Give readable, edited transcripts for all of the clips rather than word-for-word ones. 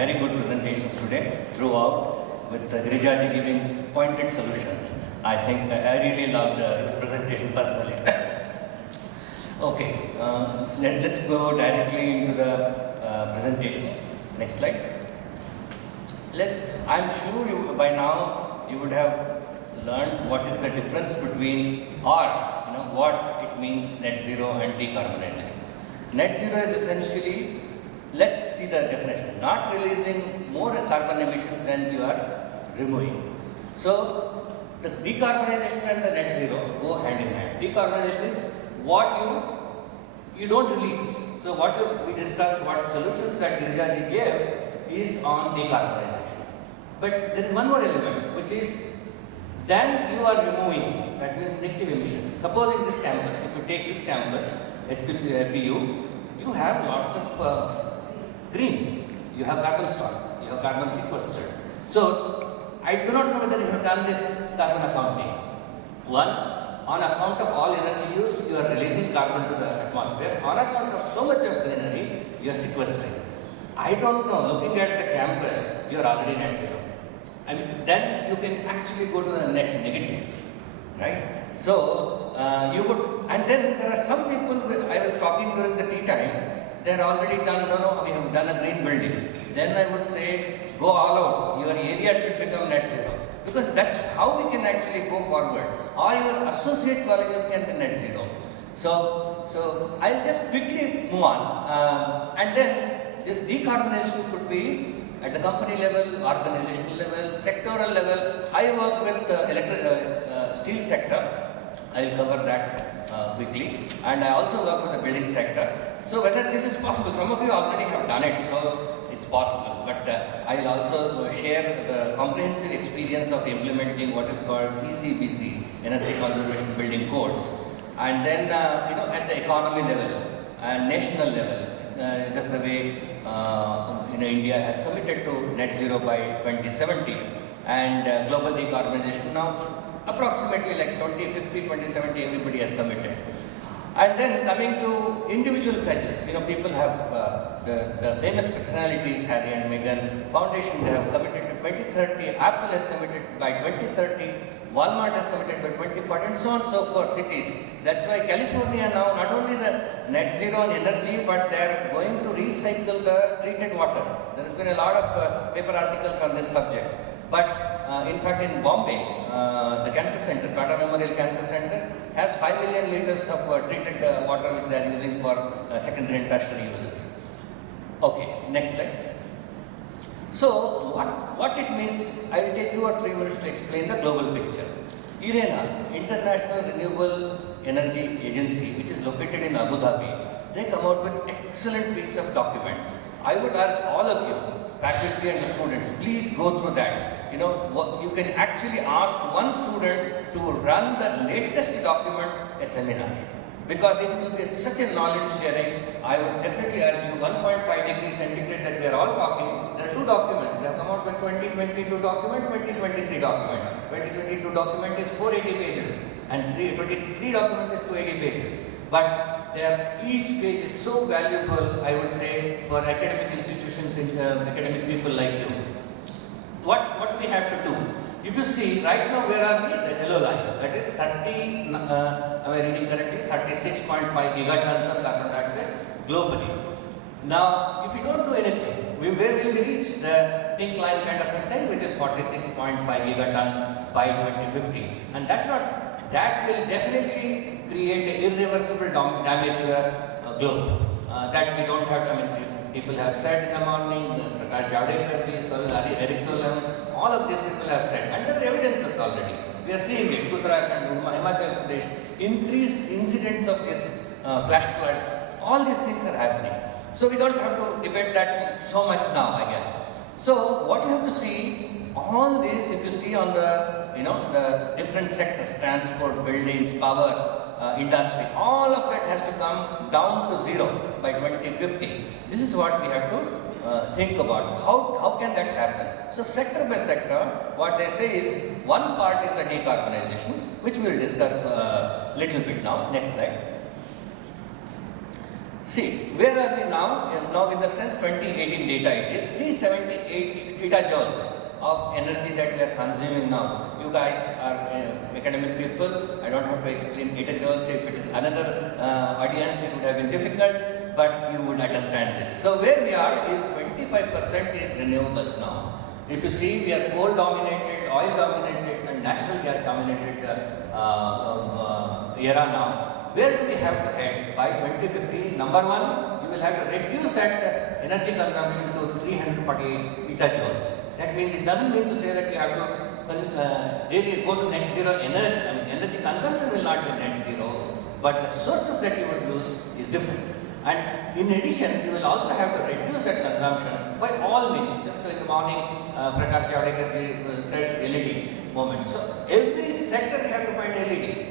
very good presentations today throughout, with Girijaji giving pointed solutions. I think I really loved your presentation personally. Okay, let's go directly into the presentation. Next slide. I'm sure you by now you would have learned what is the difference between, or what it means net zero and decarbonization. Net zero is essentially, let's see the definition, not releasing more carbon emissions than you are removing. So the decarbonization and the net zero go hand in hand. Decarbonization is what you don't release. So what we discussed, what solutions that Girijaji gave is on decarbonization. But there is one more element, which is then you are removing, that means negative emissions. Supposing this campus, if you take this campus, SPPU, you have lots of green, you have carbon stock, you have carbon sequestered. So I do not know whether you have done this carbon accounting. One, on account of all energy use, you are releasing carbon to the atmosphere. On account of so much of greenery, you are sequestering. I don't know, looking at the campus, you are already net zero. And then you can actually go to the net negative, right? So you would, and then there are some people, I was talking during the tea time, they are already done, no, we have done a green building. Then I would say, go all out, your area should become net zero. Because that's how we can actually go forward. Or your associate colleges can be net zero. So I'll just quickly move on. And then this decarbonization could be at the company level, organizational level, sectoral level. I work with the steel sector. I'll cover that quickly. And I also work with the building sector. So whether this is possible, some of you already have done it, so it's possible. But I'll also share the comprehensive experience of implementing what is called ECBC, Energy Conservation Building Codes. And then, at the economy level and national level, just the way India has committed to net zero by 2070 and global decarbonization now approximately like 2050, 2070 everybody has committed. And then coming to individual pledges, people have the famous personalities, Harry and Meghan Foundation, they have committed to 2030, Apple has committed by 2030, Walmart has committed by 2040 and so on and so forth, cities. That's why California now, not only the net zero on energy, but they are going to recycle the treated water. There has been a lot of paper articles on this subject. But in fact in Bombay, the cancer center, Tata Memorial Cancer Center, has 5 million liters of treated water which they are using for secondary and tertiary uses. Okay, next slide. So what it means, I will take 2 or 3 minutes to explain the global picture. IRENA, International Renewable Energy Agency, which is located in Abu Dhabi, they come out with excellent piece of documents. I would urge all of you, faculty and the students, please go through that. You can actually ask one student to run the latest document, a seminar, because it will be such a knowledge sharing. I would definitely urge you, 1.5 degrees centigrade that we are all talking, there are 2 documents. They have come out with 2022 document, 2023 document. 2022 document is 480 pages and 2023 document is 280 pages. But each page is so valuable, I would say, for academic institutions, academic people like you. What we have to do? If you see, right now where are we? The yellow line. That is 30, am I reading correctly? 36.5 gigatons of carbon dioxide globally. Now, if you don't do anything, where will we reach? The pink line kind of a thing, which is 46.5 gigatons by 2050. And that will definitely create an irreversible damage to the globe. That we don't have to, people have said in the morning, Prakash Javadekar, Eric Solomon, all of these people have said, and there are evidences already. We are seeing it, Uttarakhand, Himachal Pradesh, increased incidents of this flash floods, all these things are happening. So we don't have to debate that so much now, I guess. So what you have to see, all this, if you see on the, the different sectors, transport, buildings, power, industry, all of that has to come down to 0 by 2050. This is what we have to think about. How can that happen? So sector by sector, what they say is, one part is the decarbonization, which we will discuss a little bit now. Next slide. See, where are we now? Now in the sense 2018 data, it is 378 petajoules of energy that we are consuming now. You guys are academic people, I don't have to explain petajoules. If it is another audience, it would have been difficult, but you would understand this. So where we are is 25% is renewables now. If you see, we are coal dominated, oil dominated and natural gas dominated era now. Where do we have to head by 2050? Number one, you will have to reduce that energy consumption to 348 petajoules. That means it doesn't mean to say that you have to really go to net zero energy. I mean, energy consumption will not be net zero, but the sources that you would use is different. And in addition, you will also have to reduce that consumption by all means. Just in the morning, Prakash Javadekar ji said LED moment. So every sector we have to find LED.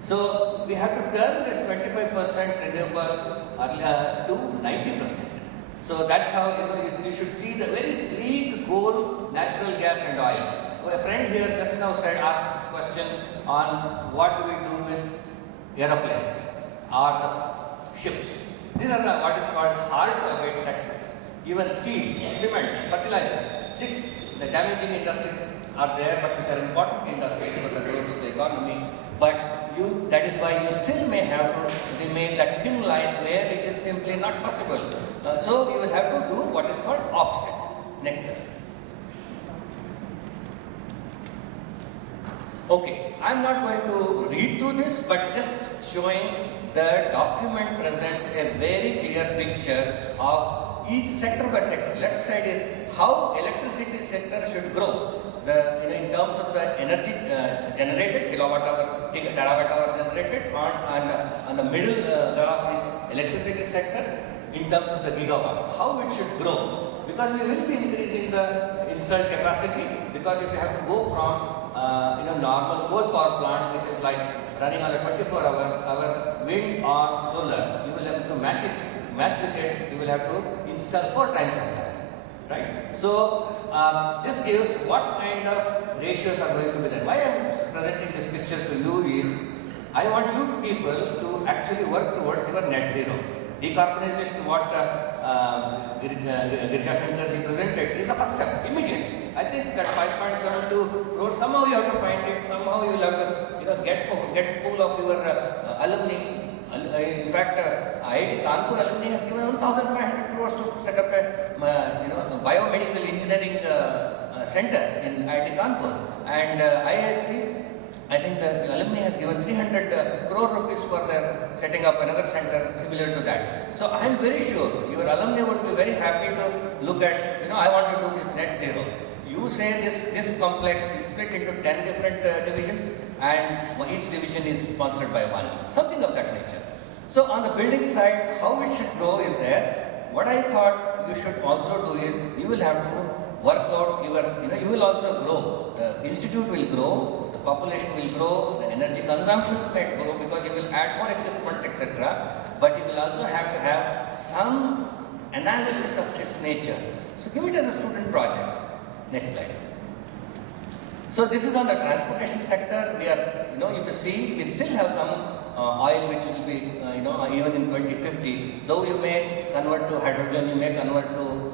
So we have to turn this 25% renewable to 90%. So that's how you should see the very sleek coal, natural gas and oil. A friend here just now asked this question on what do we do with aeroplanes or the ships. These are what is called hard to abate sectors. Even steel, cement, fertilizers, 6 the damaging industries are there, but which are important industries for the growth of the economy. But that is why you still may have to remain that thin line where it is simply not possible. So you will have to do what is called offset. Next step. Okay, I am not going to read through this, but just showing the document presents a very clear picture of each sector by sector. Left side is how electricity sector should grow. In terms of the energy generated, kilowatt hour, terawatt hour generated, and the middle graph is electricity sector in terms of the gigawatt, how it should grow. Because we will be increasing the installed capacity, because if you have to go from normal coal power plant, which is like running on a 24 hours, our wind or solar, you will have to match with it, you will have to install 4 times of that. Right? So this gives what kind of ratios are going to be there. Why I am presenting this picture to you is, I want you people to actually work towards your net zero. Decarbonization, what Girija Shankar ji presented, is the first step, immediate. I think that 5.72 crores, somehow you have to find it, somehow you will have to get pool of your alumni. In fact, IIT Kanpur alumni has given 1,500 crores to set up a biomedical engineering center in IIT Kanpur, and IISc, I think the alumni has given 300 crore rupees for their setting up another center similar to that. So I am very sure your alumni would be very happy to look at, I want to do this net zero. You say this complex is split into 10 different divisions, and each division is sponsored by one, something of that nature. So on the building side, how it should grow is there. What I thought you should also do is, you will have to work out your, you will also grow. The institute will grow, the population will grow, the energy consumption may grow because you will add more equipment, etc. But you will also have to have some analysis of this nature. So give it as a student project. Next slide. So this is on the transportation sector. We are, if you see, we still have some oil which will be, even in 2050. Though you may convert to hydrogen, you may convert to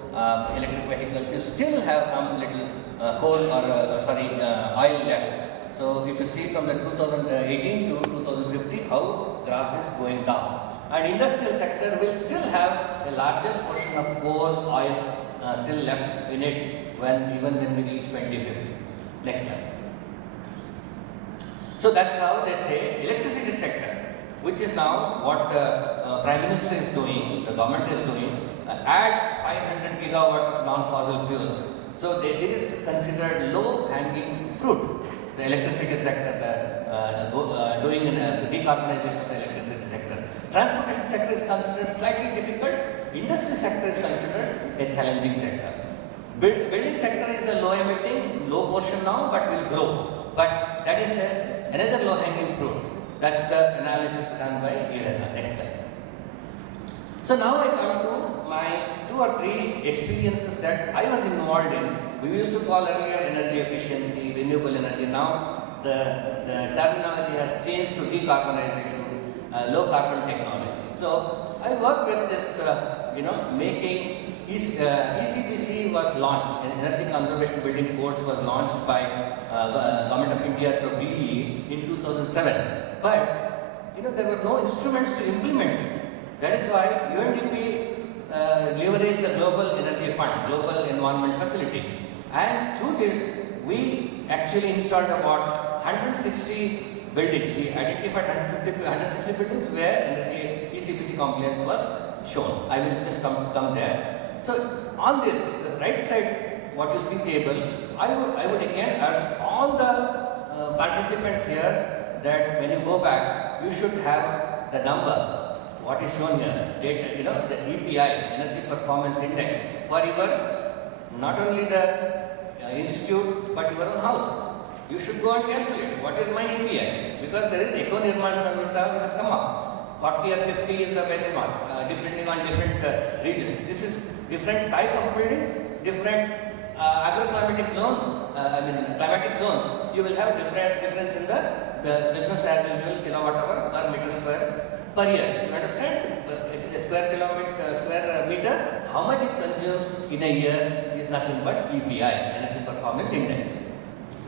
electric vehicles, you still have some little coal or oil left. So if you see from the 2018 to 2050, how graph is going down. And industrial sector will still have a larger portion of coal, oil still left in it even when we reach 2050. Next slide. So that's how they say electricity sector, which is now what Prime Minister is doing, the government is doing, add 500 gigawatt of non-fossil fuels. So it is considered low-hanging fruit, the electricity sector, doing the decarbonization of the electricity sector. Transportation sector is considered slightly difficult. Industry sector is considered a challenging sector. Building sector is a low-emitting, low portion now, but will grow. But that is another low-hanging fruit. That's the analysis done by IRENA. Next slide. So now I come to my 2 or 3 experiences that I was involved in. We used to call earlier energy efficiency, renewable energy. Now the terminology has changed to decarbonization, low carbon technology. So I worked with this, making ECPC was launched, Energy Conservation Building Codes was launched by Government of India through BEE in 2007. But, there were no instruments to implement it. That is why UNDP leveraged the Global Energy Fund, Global Environment Facility. And through this, we actually installed about 160 buildings. We identified 160 buildings where energy ECPC compliance was shown. I will just come there. So on this, the right side, what you see table, I would again urge all the participants here that when you go back, you should have the number. What is shown here, data, the EPI, Energy Performance Index, for your, not only the institute, but your own house. You should go and calculate what is my EPI, because there is Eco Nirman Samhita which has come up. 40 or 50 is the benchmark, depending on different regions. This is different type of buildings, different agroclimatic zones, climatic zones. You will have difference in the business as usual kilowatt hour per meter square per year. You understand? A square meter, how much it consumes in a year is nothing but EPI, Energy Performance Index.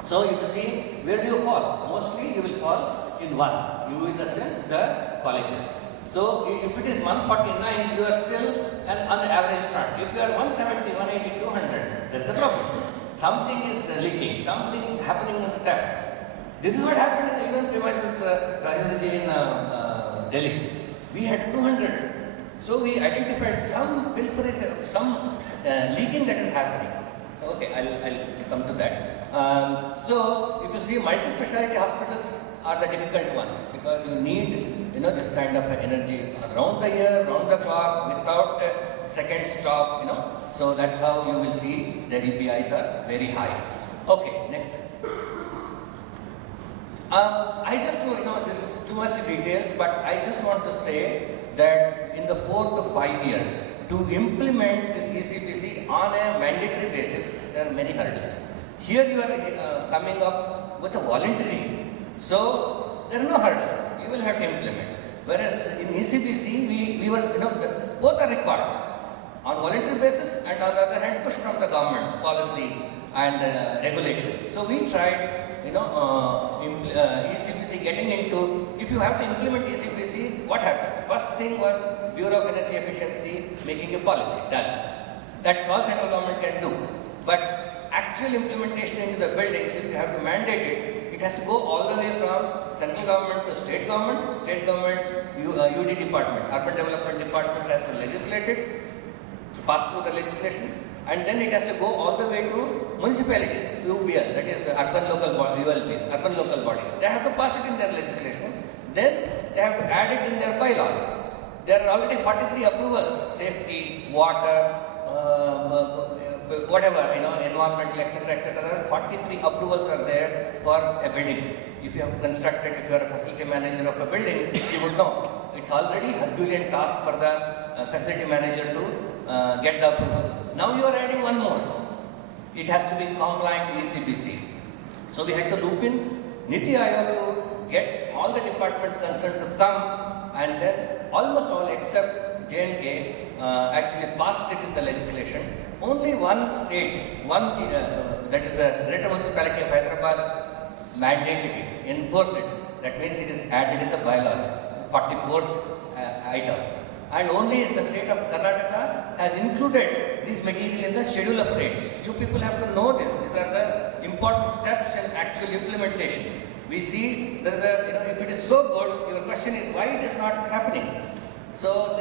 So if you see, where do you fall? Mostly you will fall in one. You in the sense the colleges. So if it is 149, you are still on the average front. If you are 170, 180, 200, there is a problem. Something is leaking, something happening in the theft. This is what happened in the UN premises, Rajendraji, in Delhi. We had 200. So we identified some pilferage, some leaking that is happening. So okay, I'll come to that. So if you see, multi-speciality hospitals are the difficult ones, because you need this kind of energy around the year, round the clock, without a second stop. So that's how you will see their EPIs are very high. Okay, next. I just this is too much details, but I just want to say that in the 4 to 5 years, to implement this ECPC on a mandatory basis, there are many hurdles. Here you are coming up with a voluntary, so there are no hurdles. You will have to implement. Whereas in ECPC, we were, both are required on voluntary basis, and on the other hand, push from the government policy and regulation. So we tried, ECPC getting into. If you have to implement ECPC, what happens? First thing was Bureau of Energy Efficiency making a policy. Done. That's all central government can do. But actual implementation into the buildings, if you have to mandate it, it has to go all the way from central government to state government. State government, UD department, Urban Development Department has to legislate it, to pass through the legislation, and then it has to go all the way to municipalities, UBL, that is the urban local ULBs, urban local bodies. They have to pass it in their legislation. Then they have to add it in their bylaws. There are already 43 approvals: safety, water, whatever, environmental, etc., etc. There are 43 approvals are there for a building. If you have constructed, if you are a facility manager of a building, you would know. It's already Herculean task for the facility manager to get the approval. Now you are adding one more. It has to be compliant ECPC. So we had to loop in Niti Aayog to get all the departments concerned to come, and then almost all except J&K actually passed it in the legislation. Only one state, that is the Greater Municipality of Hyderabad, mandated it, enforced it. That means it is added in the bylaws, 44th item. And only the state of Karnataka has included this material in the schedule of rates. You people have to know this. These are the important steps in actual implementation. We see there is a, if it is so good, your question is why it is not happening. So,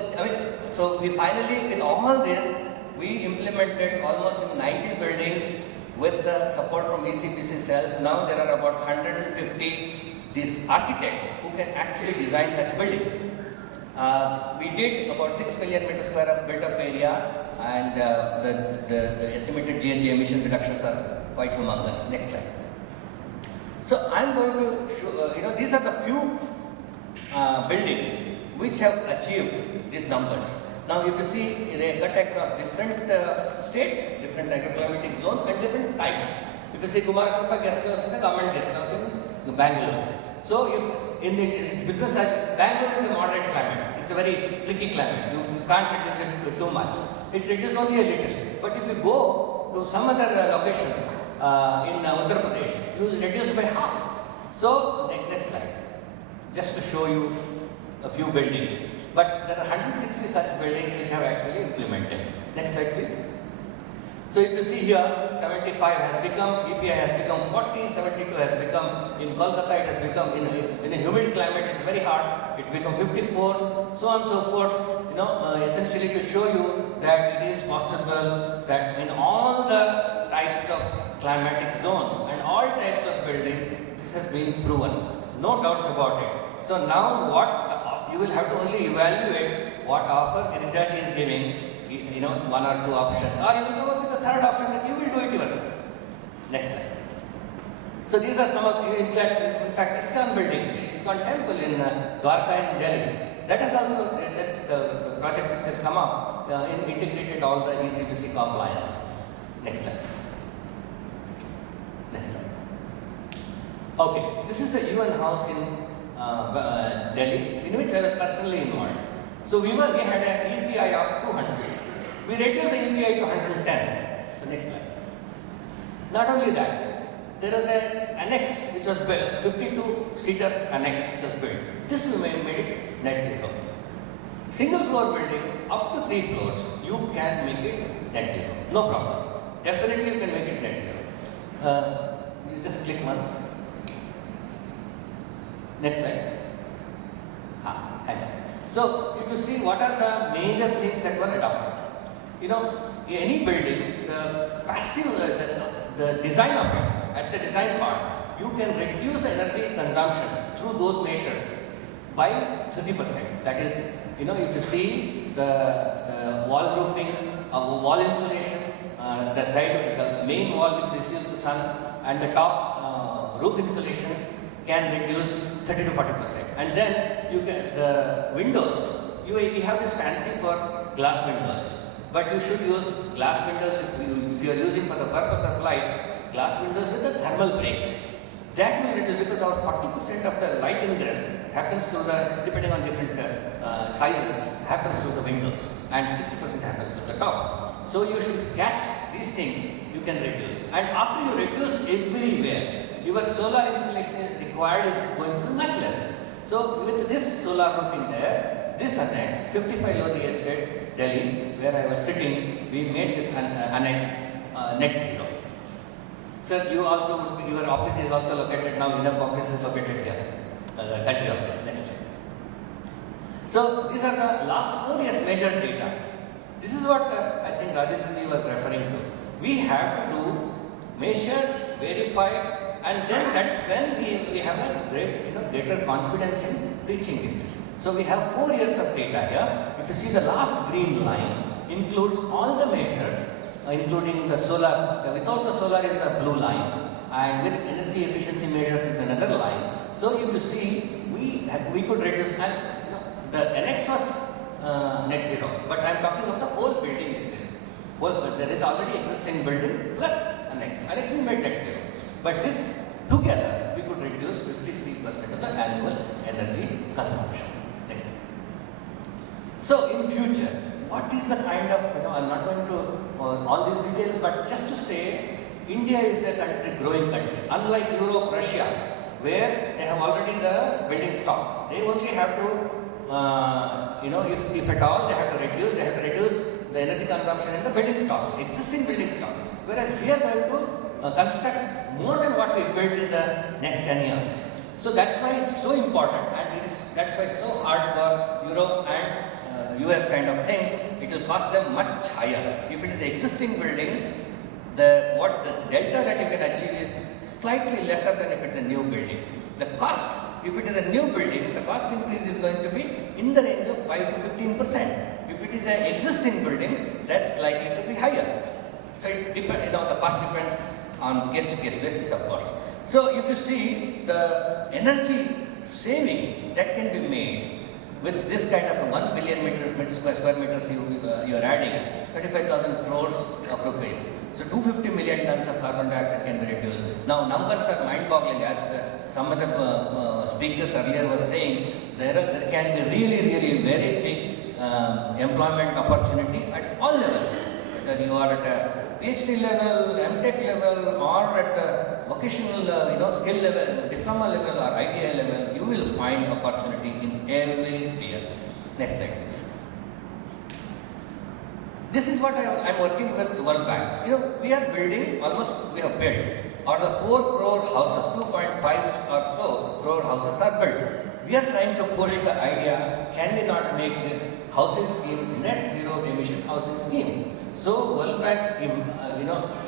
so we finally, with all this, we implemented almost 90 buildings with the support from ECPC cells. Now there are about 150 these architects who can actually design such buildings. We did about 6 million meter square of built-up area, and the estimated GHG emission reductions are quite humongous. Next slide. So I'm going to show, these are the few buildings which have achieved these numbers. Now if you see, they cut across different states, different agroclimatic zones and different types. If you see Kumarakompa guest house is a government guest house in Bangalore. So if in its business as Bangalore is a moderate climate, it's a very tricky climate. You can't reduce it too much. It's reduced only a little. But if you go to some other location in Uttar Pradesh, you reduce it by half. So next slide, just to show you a few buildings. But there are 160 such buildings which have actually implemented. Next slide, please. So if you see here, 75 has become, EPI has become 40, 72 has become, in Kolkata it has become, in a humid climate it's very hot, it's become 54, so on and so forth, essentially to show you that it is possible that in all the types of climatic zones and all types of buildings, this has been proven, no doubts about it. So now you will have to only evaluate what offer Girijaji is giving, one or two options, or you will come up with the third option that you will do it yourself. Next slide. So these are some of the, in fact, ISKCON building, ISKCON temple in Dwarka in Delhi. That is also that's the project which has come up, integrated all the ECBC compliance. Next slide. Next slide. Okay, this is the UN house in Delhi, in which I was personally involved. So we had an EPI of 200. We reduced the EPI to 110. So next slide. Not only that, there was an annex which was built, 52-seater annex which was built. This we made it net zero. Single floor building up to 3 floors, you can make it net zero. No problem. Definitely you can make it net zero. You just click once. Next slide. So if you see what are the major things that were adopted. Any building, the passive, the design of it, at the design part, you can reduce the energy consumption through those measures by 30%. That is, if you see the wall roofing, wall insulation, the main wall which receives the sun, and the top roof insulation can reduce 30 to 40%. And then the windows, you have this fancy for glass windows. But you should use glass windows if you are using for the purpose of light, glass windows with the thermal break. That will reduce because our 40% of the light ingress happens through depending on different sizes, happens through the windows, and 60% happens through the top. So you should catch these things, you can reduce. And after you reduce everywhere, your solar installation is required is going to be much less. So with this solar roofing there, this annex, 55 Lodi Estate, Delhi, where I was sitting, we made this annex net zero. Sir, your office is also located now, UNEP office is located here, country office. Next slide. So these are the last 4 years measured data. This is what I think Rajendraji was referring to. We have to do, measure, verify, and then that's when we have a greater confidence in reaching it. So we have 4 years of data here. If you see the last green line includes all the measures, including the solar. Without the solar is the blue line, and with energy efficiency measures is another line. So if you see, we could reduce, and the annex was net zero, but I am talking of the whole building. Well, there is already existing building plus annex. Annex we made net zero, but this together we could reduce 53% of the annual energy consumption. Next. So in future, what is the kind of, I am not going to all these details, but just to say, India is the growing country. Unlike Europe, Russia, where they have already the building stock. They only have to, if at all they have to reduce the energy consumption in the building stock, existing building stocks. Whereas we are going to construct more than what we built in the next 10 years. So that's why it's so important, and that's why it's so hard for Europe and US kind of thing. It will cost them much higher. If it is existing building, the delta that you can achieve is slightly lesser than if it's a new building. The cost, if it is a new building, the cost increase is going to be in the range of 5 to 15%. If it is an existing building, that's likely to be higher. So it depends, the cost depends on case-to-case basis, of course. So if you see the energy saving that can be made with this kind of a 1 billion square meters you are adding 35,000 crores of rupees. So 250 million tons of carbon dioxide can be reduced. Now numbers are mind-boggling, as some of the speakers earlier were saying. There can be really very big employment opportunity at all levels. Whether you are at a PhD level, MTech level, or at the vocational skill level, diploma level or ITI level, you will find opportunity in every sphere. Next slide please. This is what I am working with World Bank. We are building, we have built, out of the 4 crore houses, 2.5 or so crore houses are built. We are trying to push the idea, can we not make this housing scheme net zero emission housing scheme? So World Bank,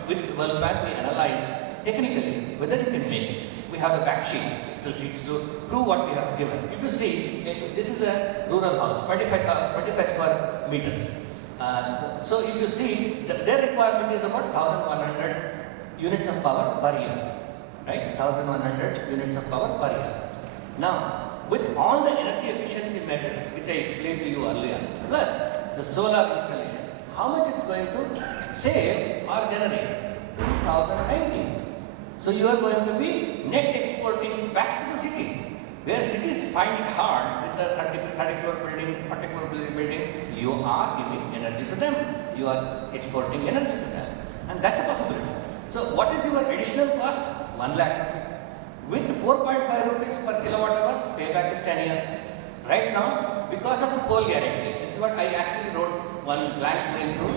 with World Bank we analyzed technically whether you can make it. We have the back sheets, Excel sheets to prove what we have given. If you see, this is a rural house, 25 square meters. So if you see, their requirement is about 1100 units of power per year, right? 1100 units of power per year. Now, with all the energy efficiency measures which I explained to you earlier, plus the solar installation, how much it's going to save or generate? 2019. So you are going to be net exporting back to the city. Where cities find it hard with the 30 floor building, 40 floor building, you are giving energy to them. You are exporting energy to them. And that's a possibility. So what is your additional cost? 1 lakh. With 4.5 rupees per kilowatt hour, payback is 10 years. Right now, because of the coal guarantee, this is what I actually wrote one blank mail to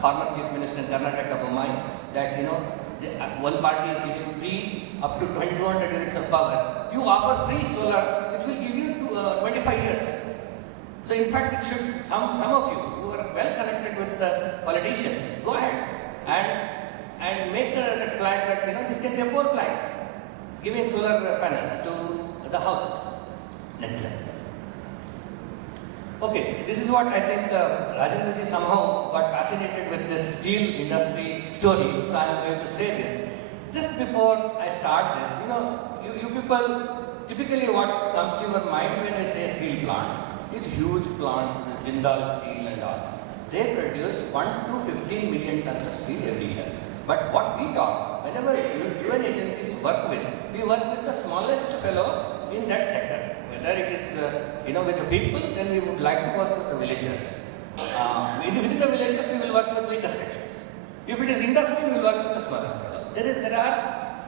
former Chief Minister in Karnataka, Bommai, that one party is giving free up to 200 units of power. You offer free solar, which will give you 25 years. So in fact, it should, some of you who are well connected with the politicians, go ahead and make the plant that this can be a coal plant, giving solar panels to the houses. Next slide. Okay, this is what I think Rajendra ji somehow got fascinated with this steel industry story. So I am going to say this. Just before I start this, you people, typically what comes to your mind when I say steel plant is huge plants, Jindal Steel and all. They produce 1 to 15 million tons of steel every year. But what we talk, whenever UN agencies work with, we work with the smallest fellow in that sector. Whether it is with the people, then we would like to work with the villagers. Within the villages, we will work with weaker sections. If it is industry, we will work with the smaller fellow. There are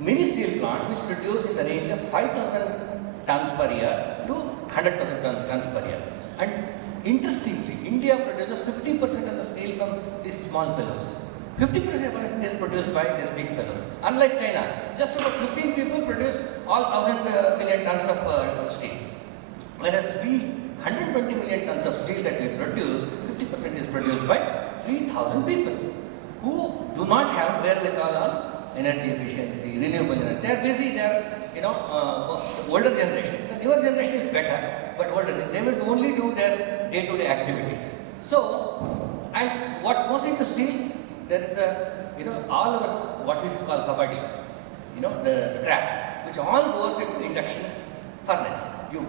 mini steel plants which produce in the range of 5,000 tons per year to 100,000 tons per year. And interestingly, India produces 50% of the steel from these small fellows. 50% is produced by these big fellows. Unlike China, just about 15 people produce all 1,000 million tons of steel. Whereas we, 120 million tons of steel that we produce, 50% is produced by 3,000 people who do not have wherewithal on energy efficiency, renewable energy. They are busy, they are, the older generation. The newer generation is better, but older, they will only do their day-to-day activities. So, and what goes into steel? There is all our, what we call kabaddi, the scrap, which all goes into induction furnace. You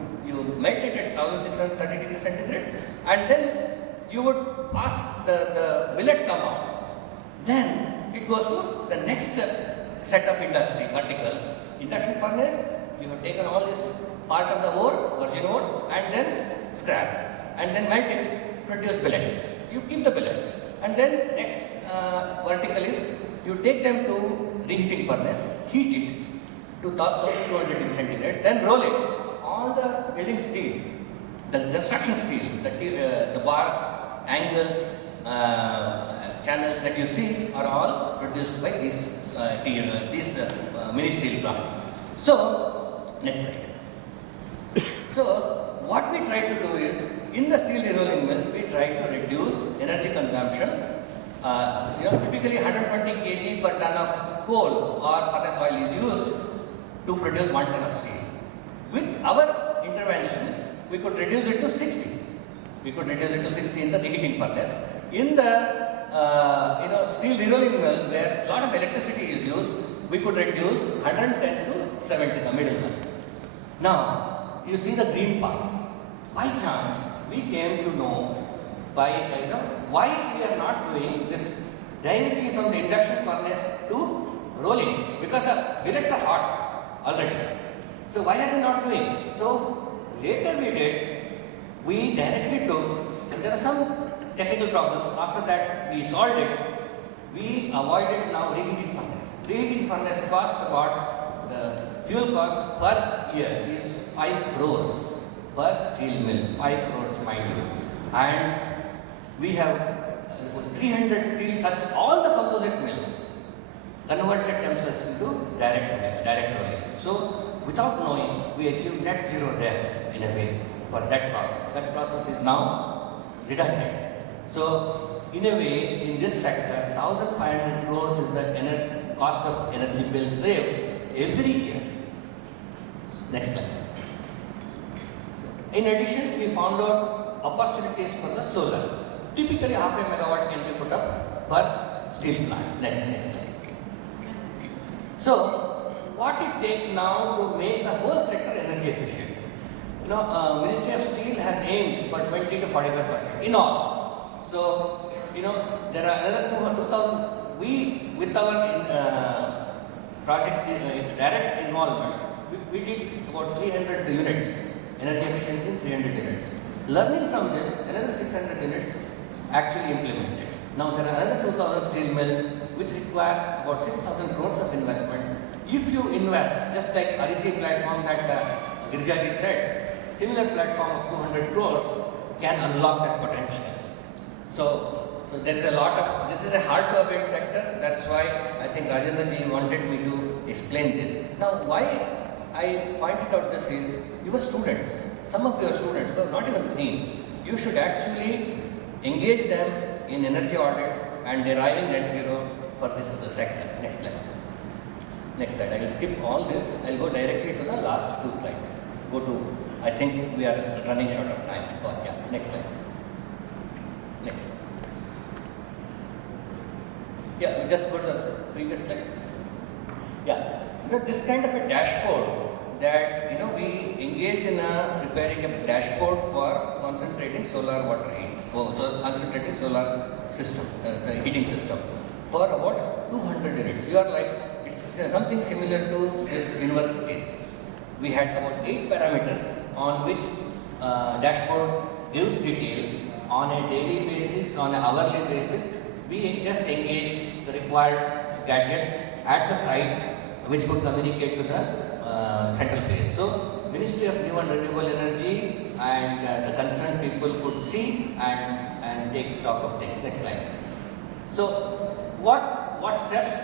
melt it at 1630 degrees centigrade, and then you would ask the billets come out. Then it goes to the next set of industry article. Induction furnace, you have taken all this part of the ore, virgin ore, and then scrap, and then melt it, produce billets. You keep the billets. And then next vertical is, you take them to reheating furnace, heat it to 1200 degrees centigrade, then roll it. All the building steel, the construction steel, the bars, angles, channels that you see are all produced by these mini steel plants. So, next slide. So, what we try to do is, in the steel rolling mills, we try to reduce energy consumption. Typically 120 kg per ton of coal or furnace oil is used to produce 1 ton of steel. With our intervention, we could reduce it to 60. We could reduce it to 60 in the reheating furnace. In the steel rolling mill, where a lot of electricity is used, we could reduce 110 to 70, the middle one. Now, you see the green path. By chance, we came to know by, why we are not doing this directly from the induction furnace to rolling, because the billets are hot already. So why are we not doing? So later we directly took, and there are some technical problems. After that we solved it. We avoided now reheating furnace. Reheating furnace costs about, the fuel cost per year is 5 crores per steel mill, 5 crores mind you. And we have 300 steel, such all the composite mills converted themselves into direct rolling. So without knowing, we achieved net zero there in a way for that process. That process is now redundant. So in a way, in this sector, 1,500 crores is the cost of energy bill saved every year. Next slide. In addition, we found out opportunities for the solar. Typically, half a megawatt can be put up per steel plants. Next slide. So, what it takes now to make the whole sector energy efficient? Ministry of Steel has aimed for 20 to 45% in all. So, there are another 2,000. We, with our project direct involvement, we did about 300 units, energy efficiency 300 units. Learning from this, another 600 units actually implemented. Now there are another 2,000 steel mills which require about 6,000 crores of investment. If you invest, just like Aditi platform that Girjaji said, similar platform of 200 crores can unlock that potential. So there is a lot of, this is a hard to abate sector. That's why I think Rajendra ji wanted me to explain this. Now why I pointed out this is, your students, some of your students who have not even seen, you should actually engage them in energy audit and deriving net zero for this sector. Next slide. Next slide. I will skip all this. I will go directly to the last 2 slides. I think we are running short of time. Oh, yeah. Next slide. Next slide. Yeah, just go to the previous slide. Yeah, this kind of a dashboard that we engaged in preparing a dashboard for concentrating solar water heat, so concentrating solar system, the heating system for about 200 units. You are like, it's something similar to this universities. We had about 8 parameters on which dashboard gives details on a daily basis, on an hourly basis. We just engaged the required gadgets at the site which could communicate to the central place. So, Ministry of New and Renewable Energy and the concerned people could see and take stock of things. Next slide. So, what steps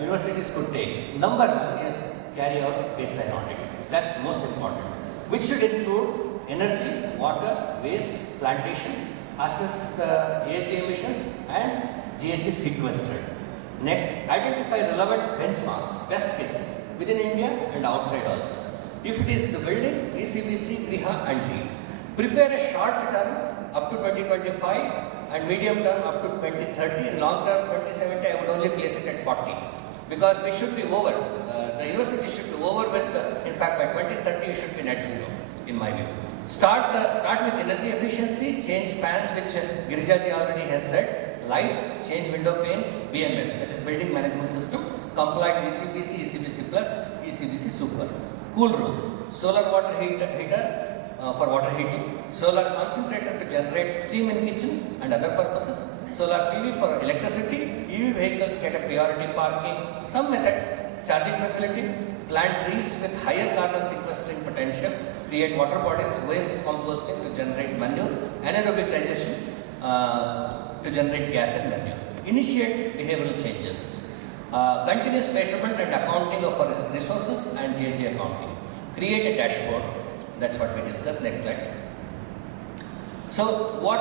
universities could take? Number 1 is carry out baseline audit. That's most important, which should include energy, water, waste, plantation, assess the GHG emissions and GHG sequestered. Next, identify relevant benchmarks, best cases within India and outside also. If it is the buildings, ECBC, Griha and LEED. Prepare a short term up to 2025 and medium term up to 2030 and long term 2070. I would only place it at 40 because we should be over. The university should be over with, in fact by 2030 you should be net zero in my view. Start with energy efficiency, change fans which Girjaji already has said, lights, change window panes, BMS, that is building management system, comply to ECBC, ECBC plus, ECBC super. Cool roof, solar water heater for water heating, solar concentrator to generate steam in kitchen and other purposes, solar PV for electricity, EV vehicles get a priority parking, some methods, charging facility, plant trees with higher carbon sequestering potential, create water bodies, waste composting to generate manure, anaerobic digestion to generate gas and manure. Initiate behavioral changes. Continuous measurement and accounting of resources and GHG accounting. Create a dashboard. That's what we discussed. Next slide. So what,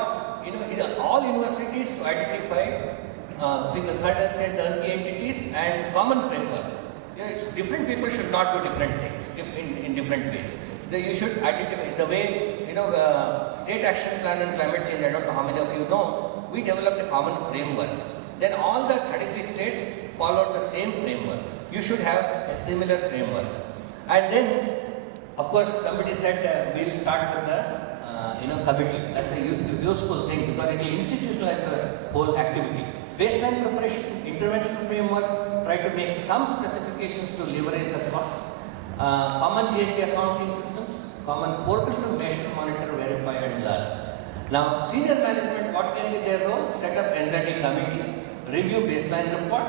all universities to identify consultancy and turnkey entities and common framework. It's different people should not do different things in different ways. You should identify the way, state action plan and climate change, I don't know how many of you know, we developed a common framework. Then all the 33 states followed the same framework. You should have a similar framework. And then Of course, somebody said we will start with the committee. That's a useful thing because it will institutionalize the whole activity. Baseline preparation, intervention framework, try to make some specifications to leverage the cost. Common GHG accounting systems, common portal to measure, monitor, verify and learn. Now, senior management, what can be their role? Set up NZD committee, review baseline report,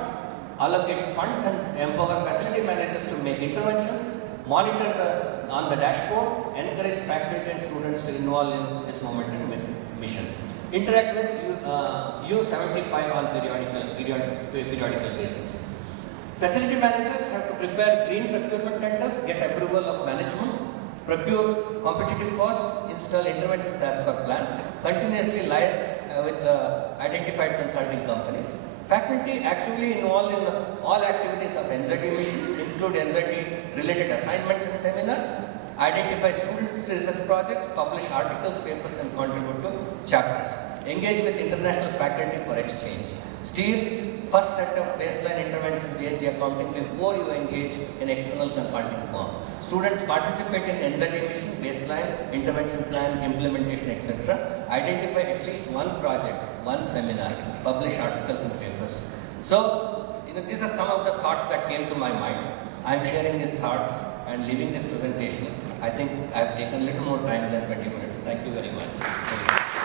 allocate funds and empower facility managers to make interventions, monitor on the dashboard, encourage faculty and students to involve in this momentum mission. Interact with U75 on periodical basis. Facility managers have to prepare green procurement tenders, get approval of management, procure competitive costs, install interventions as per plan, continuously liaise with identified consulting companies. Faculty actively involved in all activities of NZD mission, include NZD related assignments and seminars, identify students' research projects, publish articles, papers and contribute to chapters. Engage with international faculty for exchange. Steer first set of baseline interventions GHG accounting before you engage in external consulting firm. Students participate in NZD mission, baseline, intervention plan, implementation, etc. Identify at least one project, one seminar, publish articles and papers. So, these are some of the thoughts that came to my mind. I am sharing these thoughts and leaving this presentation. I think I have taken a little more time than 20 minutes. Thank you very much.